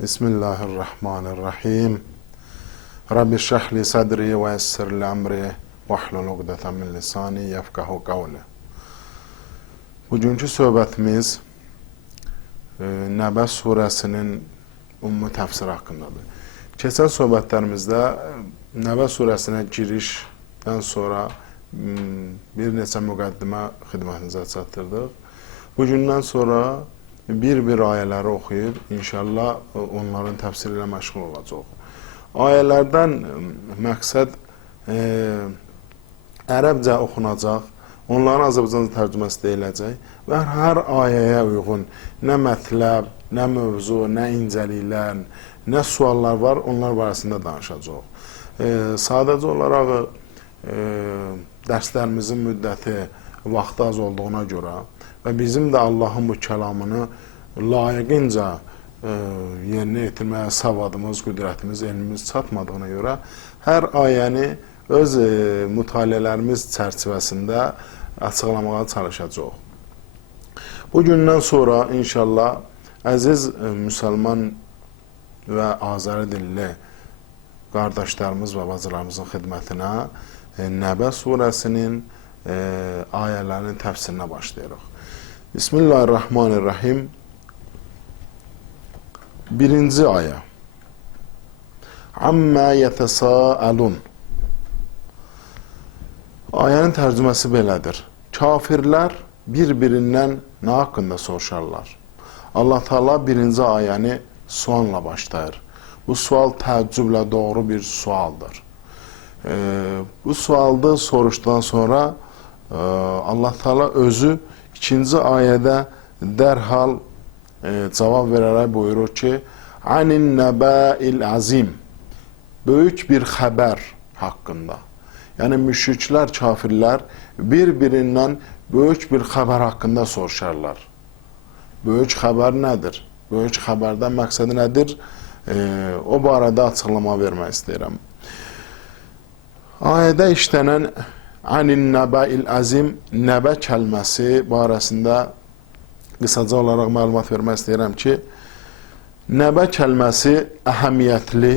Bismillahirrahmanirrahim. Rabbi şrahli sadri ve yessirli amri vahlul uqdatan min lisani yefqahu qavli. Bugünkü söhbətimiz Nəbə surəsinin ümumi təfsiri haqqındadır. Keçən söhbətlərimizdə Nəbə surəsinə girişdən sonra bir neçə müqəddimə xidmətinizə çatdırdıq. Bugündən sonra bir ayələri oxuyub, inşallah onların təfsiri ilə məşğul olacaq. Ayələrdən məqsəd ərəbcə oxunacaq, onların Azərbaycanca tərcüməsi deyiləcək və hər ayəyə uyğun nə mətləb, nə mövzu, nə incəliklər, nə suallar var, onlar barəsində danışacaq. Sadəcə olaraq dərslərimizin müddəti, vaxtı az olduğuna görə və bizim də Allahın bu kəlamını layiqincə yerinə yetirməyə savadımız, qüdrətimiz, elmimiz çatmadığına görə hər ayəni öz mütaliələrimiz çərçivəsində açıqlamağa çalışacaq. Bugündən sonra inşallah əziz müsəlman və Azəri dilli qardaşlarımız və bacılarımızın xidmətinə Nəbə surəsinin ayələrinin təfsirinə başlayırıq. Bismillahirrahmanirrahim. Birinci ayə. Amma yetesâelun. Ayənin tərcüməsi belədir. Kafirlər bir-birindən nə haqqında soruşarlar? Allah Teala birinci ayəni sualla başlayır. Bu sual təəccüblə doğru bir sualdır. Bu sualda soruşdan sonra Allah Teala özü ikinci ayədə dərhal cavab verərək buyurur ki, Anin nəbəil azim, böyük bir xəbər haqqında. Yəni müşriklər, kafirlər bir-birindən böyük bir xəbər haqqında soruşarlar. Böyük xəbər nədir? Böyük xəbərdən məqsədi nədir? O barədə açıqlama vermək istəyirəm. Ayədə işlənən Anin nəbəil azim, nəbə kəlməsi barəsində qısaca olaraq məlumat vermək istəyirəm ki, nəbə kəlməsi əhəmiyyətli,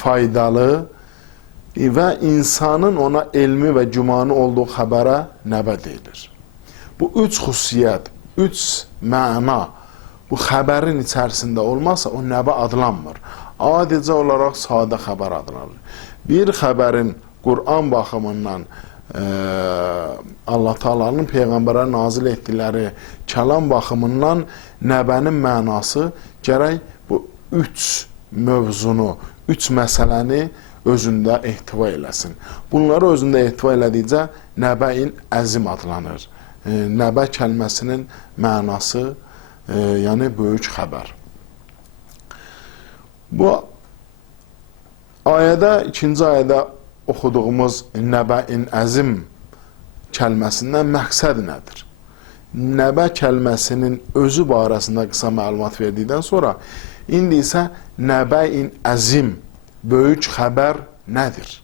faydalı və insanın ona elmi və gümanı olduğu xəbərə nəbə deyilir. Bu üç xüsusiyyət, üç məna bu xəbərin içərisində olmasa o nəbə adlanmır. Adicə olaraq sadə xəbər adlanır. Bir xəbərin Qur'an baxımından Allah Taala'nın Peyğəmbərə nazil etdikləri kəlam baxımından nəbənin mənası gərək bu üç mövzunu, üç məsələni özündə ehtiva eləsin. Bunları özündə ehtiva elədikcə nəbəin əzim adlanır. Nəbə kəlməsinin mənası yəni böyük xəbər. Bu ayədə, ikinci ayədə oxuduğumuz nəbəin əzim kəlməsindən məqsəd nədir? Nəbə kəlməsinin özü barəsində qısa məlumat verdikdən sonra indi isə nəbəin əzim, böyük xəbər nədir?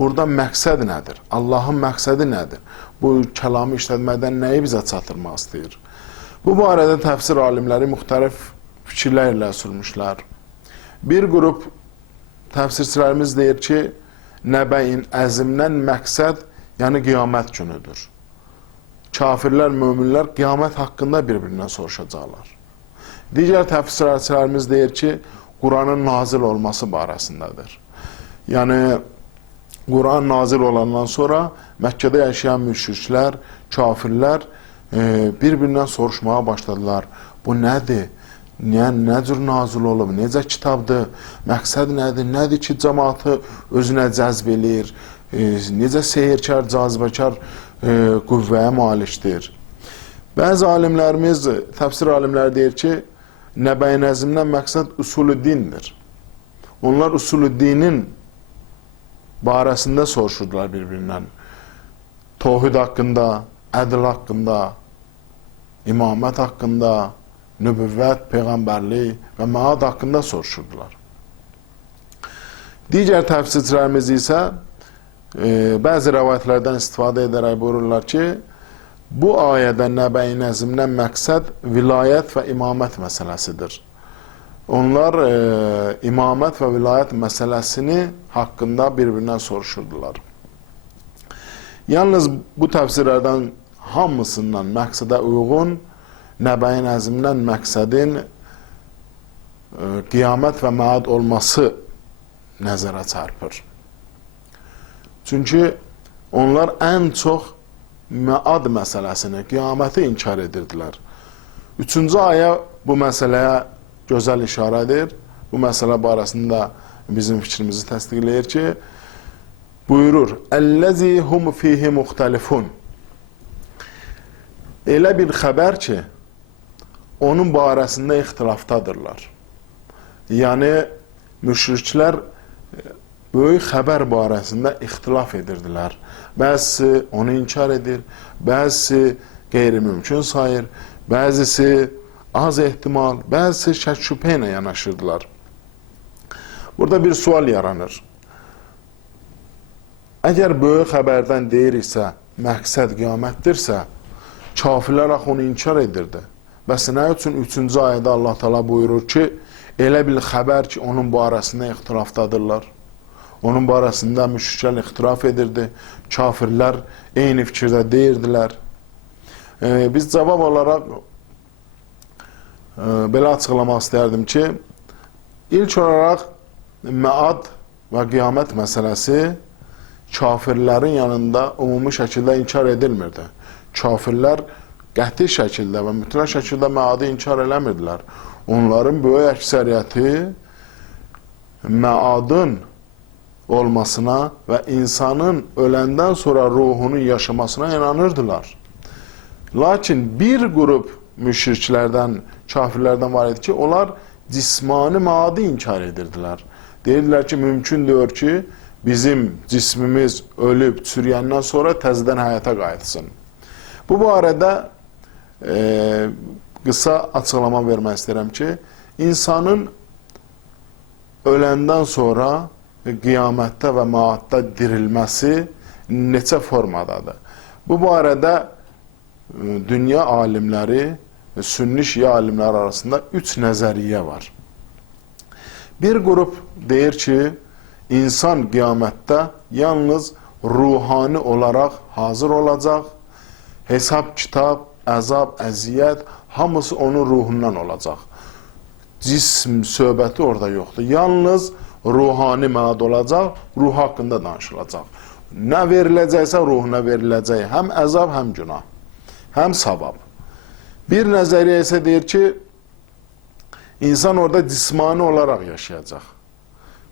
Burada məqsəd nədir? Allahın məqsədi nədir? Bu kəlamı işlətmədən nəyi bizə çatdırmaq istəyir? Bu barədə təfsir alimləri müxtəlif fikirlərlə sürmüşlər. Bir qrup təfsirçilərimiz deyir ki, nəbəin əzimdən məqsəd, yəni qiyamət günüdür. Kafirlər, möminlər qiyamət haqqında bir-birindən soruşacaqlar. Digər təfsirçilərimiz deyir ki, Quranın nazil olması barəsindədir. Yəni, Quran nazil olandan sonra Məkkədə yaşayan müşriklər, kafirlər bir-birindən soruşmağa başladılar. Bu nədir? Nə cür nazil olub? Necə kitabdır? Məqsəd nədir? Nədir ki, cəmaatı özünə cəzb eləyir? Necə seyirkar, cazibəkar qüvvəyə malikdir? Bəzi alimlərimiz, təfsir alimləri deyir ki, nəbəyin əzimdən məqsəd usulü dindir. Onlar usulü dinin barəsində soruşurdular bir-birindən. Tohid haqqında, ədl haqqında, imamət haqqında, nübüvvət, peyğəmbərlik və məad haqqında soruşurdular. Digər təfsirçilərimiz isə bəzi rəvayətlərdən istifadə edərək buyururlar ki, bu ayədə nəbəin əzimdən məqsəd vilayət və imamət məsələsidir. onlar imamət və vilayət məsələsini haqqında bir-birindən soruşurdular. Yalnız bu təfsirlərdən hamısından məqsədə uyğun Nəbəin əzmindən məqsədin qiyamət və məad olması nəzərə çarpır. Çünki onlar ən çox məad məsələsini, qiyaməti inkar edirdilər. 3-cü ayə bu məsələyə gözəl işarə edir. Bu məsələ barəsində bizim fikrimizi təsdiqləyir ki, buyurur, Əlləzi hum fihi muxtəlifun. Elə bir xəbər ki, onun barəsində ixtilafdadırlar. Yəni, müşriklər böyük xəbər barəsində ixtilaf edirdilər. Bəzisi onu inkar edir, bəzisi qeyri-mümkün sayır, bəzisi az ehtimal, bəzisi şək-şübhə ilə yanaşırdılar. Burada bir sual yaranır. Əgər böyük xəbərdən deyiriksə, məqsəd qiyamətdirsə, kafirlər axı onu inkar edirdi. Bəs nə üçün 3-cü ayədə Allah Teala buyurur ki, elə bir xəbər ki, onun barəsində ixtilafdadırlar. Onun barəsində müşriklər ixtilaf edirdi, kafirlər eyni fikirdə deyirdilər. Biz cavab olaraq belə açıqlamaq istərdim ki, ilk olaraq məad və qiyamət məsələsi kafirlərin yanında ümumi şəkildə inkar edilmirdi. Kafirlər qəti şəkildə və mütləq şəkildə məadı inkar eləmirdilər. Onların böyük əksəriyyəti məadın olmasına və insanın öləndən sonra ruhunun yaşamasına inanırdılar. Lakin bir qrup müşriklərdən, kafirlərdən var idi ki, onlar cismani məadı inkar edirdilər. Deyirdilər ki, mümkün deyir ki, bizim cismimiz ölüb, çürüyəndən sonra təzədən həyata qayıtsın. Bu barədə qısa açıqlama vermək istəyirəm ki, insanın öləndən sonra qiyamətdə və məaddə dirilməsi neçə formadadır? Bu barədə dünya alimləri, sünni şiə alimləri arasında 3 nəzəriyyə var. Bir qrup deyir ki, insan qiyamətdə yalnız ruhani olaraq hazır olacaq, hesab, kitab, əzab, əziyyət, hamısı onun ruhundan olacaq. Cism, söhbəti orada yoxdur. Yalnız ruhani məad olacaq, ruh haqqında danışılacaq. Nə veriləcəksə ruhuna veriləcək. Həm əzab, həm günah, həm savab. Bir nəzəriyyə isə deyir ki, insan orada cismani olaraq yaşayacaq.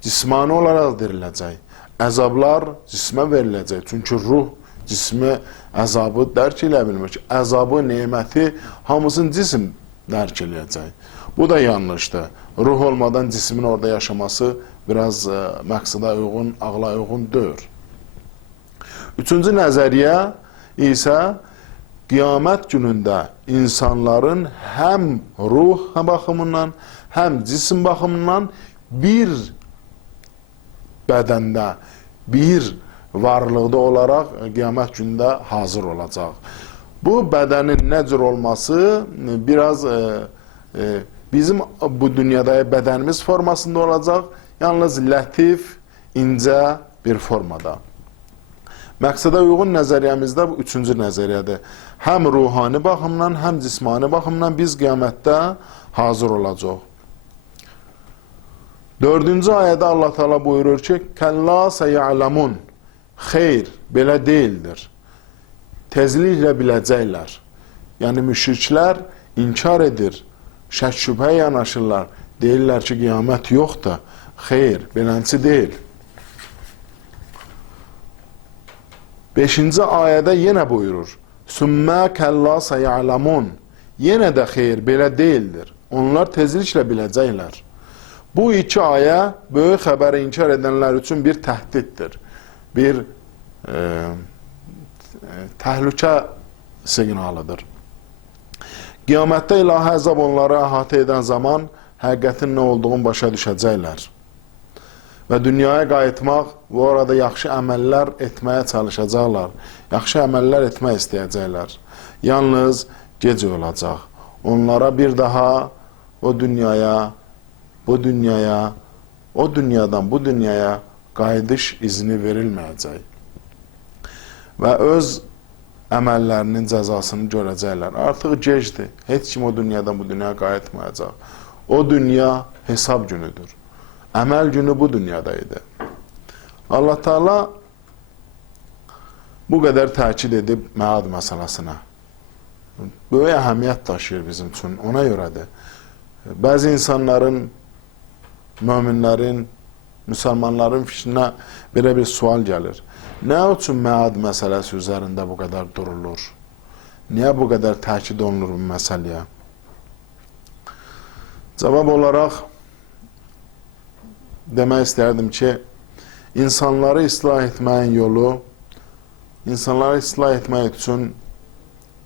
Cismani olaraq diriləcək. Əzablar cismə veriləcək. Çünki ruh cismi əzabı dərk elə bilmir ki, əzabı, neməti hamısını cisim dərk eləyəcək. Bu da yanlışdır. Ruh olmadan cismin orada yaşaması biraz məqsədə uyğun, ağla uyğun deyil. 3-cü nəzəriyyə isə qiyamət günündə insanların həm ruh baxımından, həm cisim baxımından bir bədəndə, bir varlıqda olaraq qiyamət günündə hazır olacaq. Bu bədənin nə cür olması biraz bizim bu dünyadakı bədənimiz formasında olacaq, yalnız lətif, incə bir formada. Məqsədə uyğun nəzəriyyəmizdə bu 3-cü nəzəriyyədir. Həm ruhani baxımdan, həm cismani baxımdan biz qiyamətdə hazır olacaq. 4-cü ayədə Allah Teala buyurur ki, Kəlla səyələmun. Xeyr, belə deyildir. Tezliklə biləcəklər. Yəni, müşriklər inkar edir, şək-şübhə yanaşırlar. Deyirlər ki, qiyamət yoxdur. Xeyr, beləncə deyil. 5-ci ayədə yenə buyurur. Sümmə kəlla səyələmun. Yenə də xeyr, belə deyildir. Onlar tezliklə biləcəklər. Bu 2 ayə böyük xəbəri inkar edənlər üçün bir təhdiddir. Bir təhlükə siqnalıdır. Qiyamətdə ilahi əzab onları əhatə edən zaman həqiqətin nə olduğunu başa düşəcəklər. Və dünyaya qayıtmaq və orada yaxşı əməllər etməyə çalışacaqlar. Yaxşı əməllər etmək istəyəcəklər. Yalnız gec olacaq. Onlara bir daha o dünyaya bu dünyaya, o dünyadan bu dünyaya qayıdış izni verilməyəcək. Və öz əməllərinin cəzasını görəcəklər. Artıq gecdir. Heç kim o dünyadan bu dünyaya qayıtmayacaq. O dünya hesab günüdür. Əməl günü bu dünyada idi. Allah Teala bu qədər təkid edib məad məsələsinə. Böyük əhəmiyyət daşıyır bizim üçün. Ona görədir. Bəzi insanların, möminlərin, müsəlmanların fikrinə belə bir sual gəlir. Nə üçün məad məsələsi üzərində bu qədər durulur? Niyə bu qədər təkid olunur bu məsələyə? Cavab olaraq demək istərdim ki, insanları islah etməyin yolu, insanları islah etmək üçün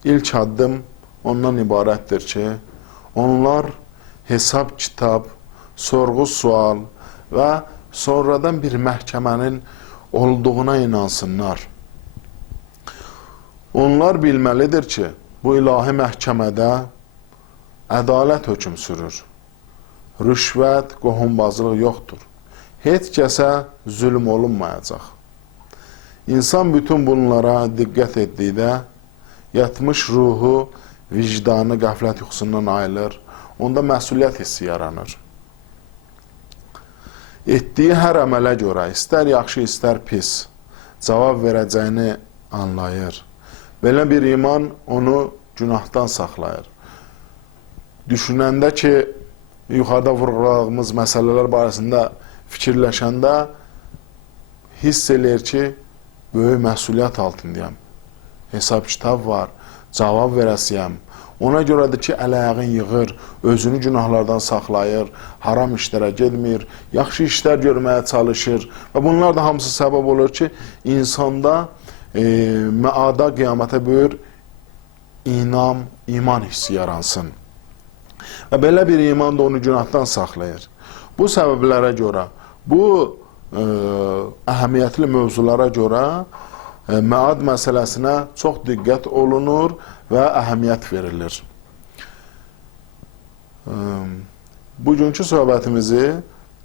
ilk addım ondan ibarətdir ki, onlar hesab, kitab, sorğu, sual və sonradan bir məhkəmənin olduğuna inansınlar. Onlar bilməlidir ki, bu ilahi məhkəmədə ədalət hökm sürür. Rüşvət, qohumbazlıq yoxdur. Heç kəsə zülm olunmayacaq. İnsan bütün bunlara diqqət etdikdə, yatmış ruhu, vicdanı qəflət yuxusundan ayılır, onda məsuliyyət hissi yaranır. Etdiyi hər əmələ görə, istər yaxşı, istər pis, cavab verəcəyini anlayır. Belə bir iman onu günahdan saxlayır. Düşünəndə ki, yuxarıda vurğuladığımız məsələlər barəsində fikirləşəndə hiss eləyir ki, böyük məsuliyyət altındayam. Hesab kitab var, cavab verəsiyəm. Ona görədir ki, əl-ayağın yığır, özünü günahlardan saxlayır, haram işlərə gedmir, yaxşı işlər görməyə çalışır. Və bunlar da hamısı səbəb olur ki, insanda məada, qiyamətə böyür inam, iman hissi yaransın. Və belə bir iman da onu günahdan saxlayır. Bu səbəblərə görə, bu əhəmiyyətli mövzulara görə məad məsələsinə çox diqqət olunur və əhəmiyyət verilir. Bugünkü söhbətimizi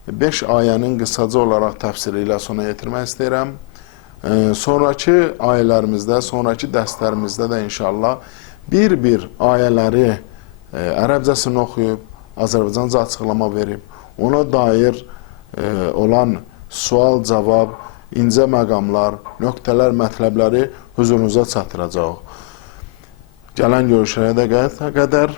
5 ayənin qısaca olaraq təfsiri ilə sona yetirmək istəyirəm. Sonraki ayələrimizdə, sonraki dərslərimizdə də inşallah bir-bir ayələri ərəbcəsini oxuyub, Azərbaycanca açıqlama verib, ona dair olan sual, cavab, incə məqamlar, nöqtələr, mətləbləri huzurunuza çatdıracaq. Gələn görüşlərə də qədər